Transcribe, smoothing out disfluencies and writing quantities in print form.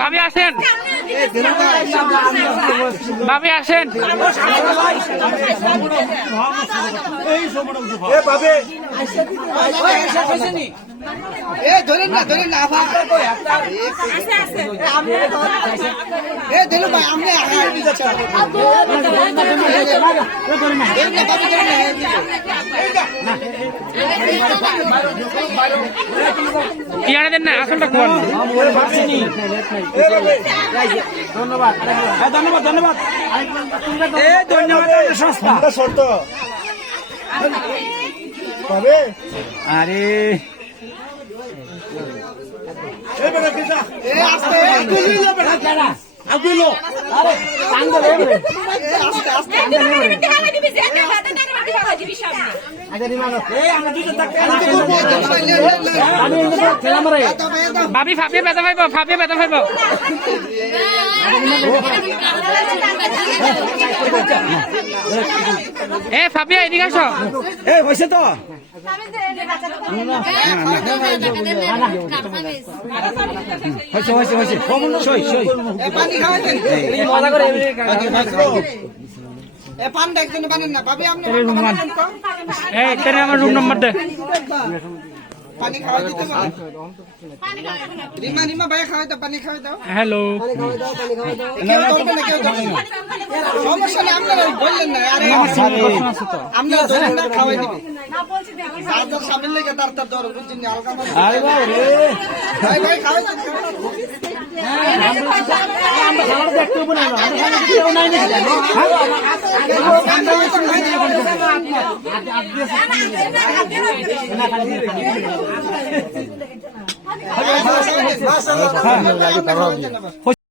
ভাবি আসেন, ভাবি আসেন। ধরেন না ধরেন না দিলু ভাই আপনি ইয়ানে দেন না আসলটা কোন। ধন্যবাদ ধন্যবাদ ধন্যবাদ ধন্যবাদ সংস্থা শর্ত আরে ভাবি ফাঁপিয়ে ব্যথা পাইব, ফাঁপিয়ে ব্যথা পাইব। এ ফাঁপিয়া এদিকে আসো। এ হয়েছে তো হয়েছে হয়েছে সই সই মজা করে পান দেখবেন বানেন না ভাবি আপনি আমার রুম নম্বর দে। পানি খাওয়া দিতে পারেন রিমা রিমা ভাই খাওয়াই দাও পানি খাওয়াই দাও হ্যালো কেউ ধরবে না কেউ ধরবে না সমস্যা নেই আপনারা বললেন না আরে আপনারা ধরেন না খাওয়াই দিবে সাজার সামনে লেগে তার তার ধরো বুঝছেন না হালকা আরে বাবা রে ভাই ভাই খাওয়াই দেন আমরা খাবার দেখতে হবে না আমরা কেউ নাই নাকি